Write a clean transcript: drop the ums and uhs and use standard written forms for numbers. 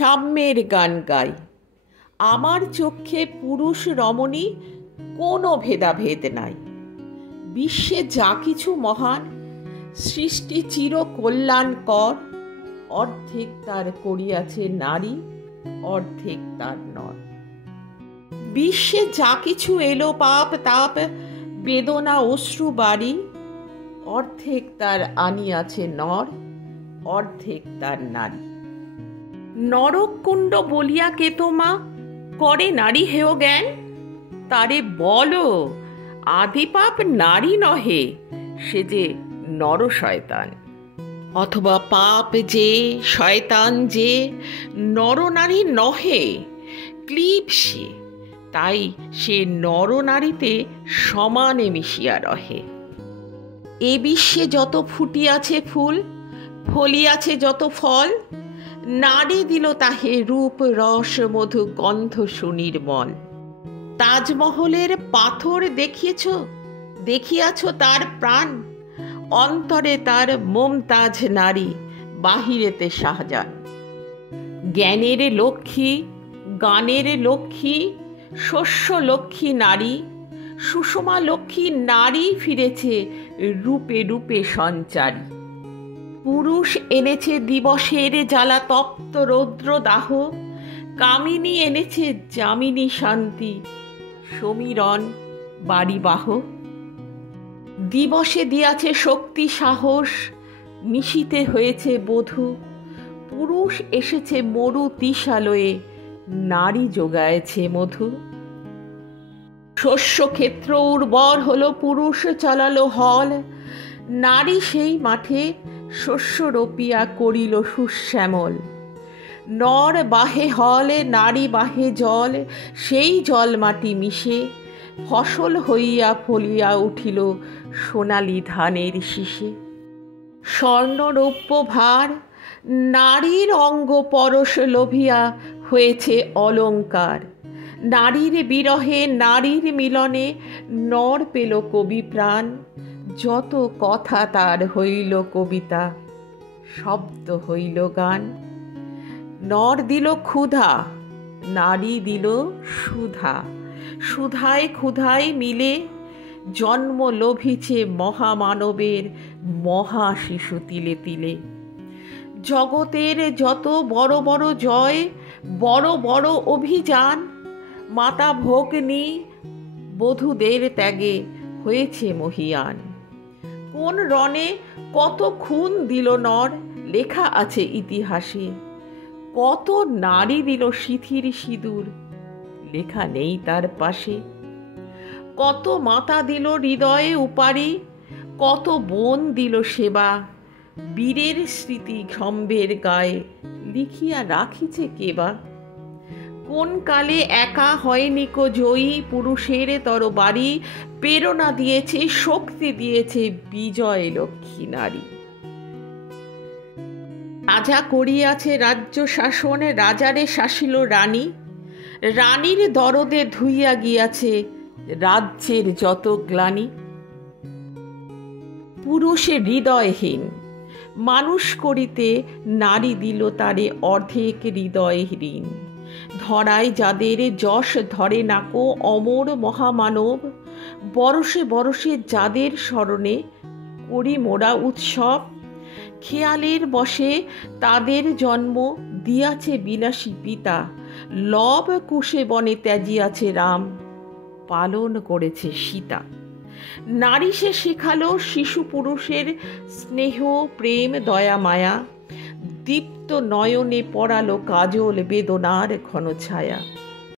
সাম্যের গান গাই। আমার চক্ষে পুরুষ রমণী কোনো ভেদাভেদ নাই। বিশ্বে যা কিছু মহান, সৃষ্টি চির কল্যাণকর, অর্ধেক তার করিয়াছে নারী, অর্ধেক তার নর। বিশ্বে যা কিছু এলো পাপ তাপ বেদনা অশ্রু বাড়ি, অর্ধেক তার আনিয়াছে নর, অর্ধেক তার নারী। নরককুণ্ড বলিয়া কে তোমা করে নারী হেয় জ্ঞান, তারে বলো আদি পাপ নারী নহে, সে যে নর শয়তান। অথবা পাপ যে শয়তান যে নরনারী নহে, ক্লীব সে, তাই সে নরনারীতে সমানে মিশিয়া রহে। এ বিশ্বে যত ফুটিয়াছে ফুল, ফলিয়াছে যত ফল, নারী দিল তাহে রূপ রস মধু গন্ধ সুনির্মল। তাজমহলের পাথর দেখিয়াছ তার প্রাণ, অন্তরে তার মমতাজ নারী, বাহিরেতে শাহজাহান। জ্ঞানের লক্ষ্মী, গানের লক্ষ্মী, শস্য লক্ষ্মী নারী, সুষমা লক্ষ্মী নারী ফিরেছে রূপে রূপে সঞ্চারী। পুরুষ এনেছে দিবসের জ্বালা তপ্ত রৌদ্র দাহ, কামিনী এনেছে যামিনী শান্তি, সমীরণ বাড়িবাহ। দিবসে দিয়াছে শক্তি সাহস, নিশীতে হয়েছে বধূ, পুরুষ এসেছে মরু তিশালয়ে, নারী যোগায়েছে মধু। শস্য ক্ষেত্র উর্বর হলো, পুরুষ চালালো হল, নারী সেই মাঠে শস্য রোপিয়া করিল সুশ্যামল। নর বাহে হল, নারী বাহে জল, সেই জল মাটি মিশে ফসল হইয়া ফলিয়া উঠিল সোনালি ধানের শীষে। স্বর্ণরৌপ্য ভার, নারীর অঙ্গ পরশ লোভিয়া হয়েছে অলঙ্কার। নারীর বিরহে নারীর মিলনে নর পেল কবি প্রাণ, যত কথা তার হইল কবিতা, শব্দ হইল গান। নর দিল ক্ষুধা, নারী দিল সুধা, সুধায় ক্ষুধায় মিলে জন্ম লোভিছে মহামানবের মহা শিশু তিলে তিলে। জগতের যত বড় বড় জয়, বড় বড় অভিযান, মাতা ভগ্নী বধূদের ত্যাগে হয়েছে মহীয়ান। কোন রণে কত খুন দিল নর, লেখা আছে ইতিহাসে, কত নারী দিল সিথির সিঁদুর, লেখা নেই তার পাশে। কত মাতা দিল হৃদয়ে উপারি, কত বোন দিল সেবা, বীরের স্মৃতি স্তম্ভের গায়ে লিখিয়া রাখিছে কেবা। কোন কালে একা হয়নি কো জয়ী, পুরুষের তরবারি প্রেরণা দিয়েছে, শক্তি দিয়েছে বিজয় লক্ষ্মী নারী। রাজা করিয়াছে রাজ্য শাসন, রাজারে শাসিল রানী, রানীর দরদে ধুইয়া গিয়াছে রাজ্যের যত গ্লানি। পুরুষে হৃদয়হীন মানুষ করিতে নারী দিল তারে অর্ধেক হৃদয় ঋণ। ধরায় যাদের যশ ধরে নাকো অমর মহামানব, বরষে বরষে যাদের স্মরণে করি মোরা উৎসব। খেয়ালের বশে তাদের জন্ম দিয়াছে বিলাসী পিতা, লব কুশে বনে ত্যাজিয়াছে রাম, পালন করেছে সীতা। নারী সে শেখালো শিশু পুরুষের স্নেহ প্রেম দয়া মায়া, দীপ্ত নয়নে পড়ালো কাজল বেদনার ঘন ছায়া।